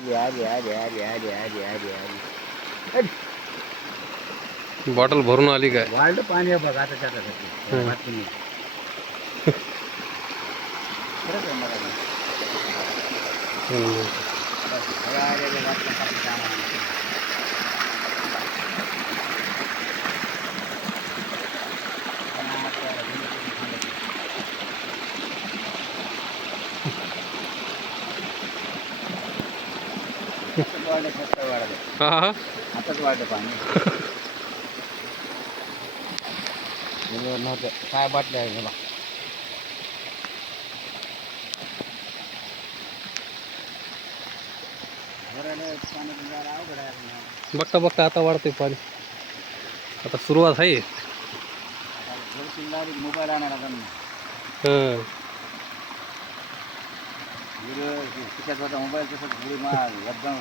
आली आली आली आली आली आली आली आली. बॉटल भरून आली काय? वाढलं पाणी आहे बघ आता त्याच्यासाठी हं. बातमी. खरंच आहे मला नाही. हम्म. बस, हवा आलेली वाटलं का ते काम आहे. पण आता भिंत किती थांबत नाही. आताच वाढलं स्वस्त वाढलं. हा हा. आताच वाढलं पाणी. वेळेवर नव्हतं. काय बाटल्या आहे बघा. भरायला पाणी पण जायला अवघड आहे आता. बघता बघता आता वाढते पाणी. आता सुरुवात आहे. आता थोडीशी लागली मोबाईल आणायला जाणं. हं. व्हिडिओ खिशात होता मोबाईल तसंच घरी मा एकदम